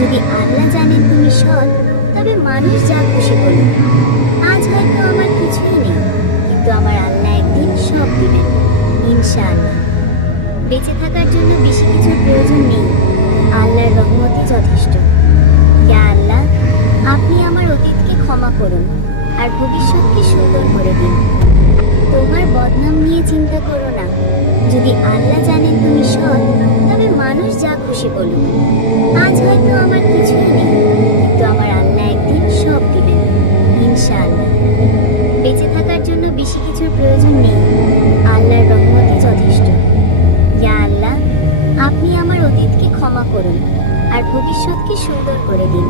যদি আল্লাহ জানেন তুমি সৎ, তবে মানুষ যা খুশি বলুক। আজ হয়তো আমার কিছুই নেই, কিন্তু আমার আল্লাহ একদিন সব দিবেন, ইনশাআল্লাহ। বেঁচে থাকার জন্য বেশি কিছুর প্রয়োজন নেই, আল্লাহর রহমতই যথেষ্ট। ইয়া আল্লাহ, আপনি আমার অতীতকে ক্ষমা করুন আর ভবিষ্যৎকে সুন্দর করে দিন। তোমার বদনাম নিয়ে চিন্তা করো না। যদি আল্লাহ জানেন তুমি সৎ, তবে মানুষ যা খুশি বলুক। আজ হয়তো আমার কিছুই নেই, কিন্তু আমার আল্লাহ একদিন সব দিবেন, ইনশাআল্লাহ। বেঁচে থাকার জন্য বেশি কিছুর প্রয়োজন নেই, আল্লাহর রহমতই যথেষ্ট। ইয়া আল্লাহ, আপনি আমার অতীতকে ক্ষমা করুন আর ভবিষ্যৎকে সুন্দর করে দিন।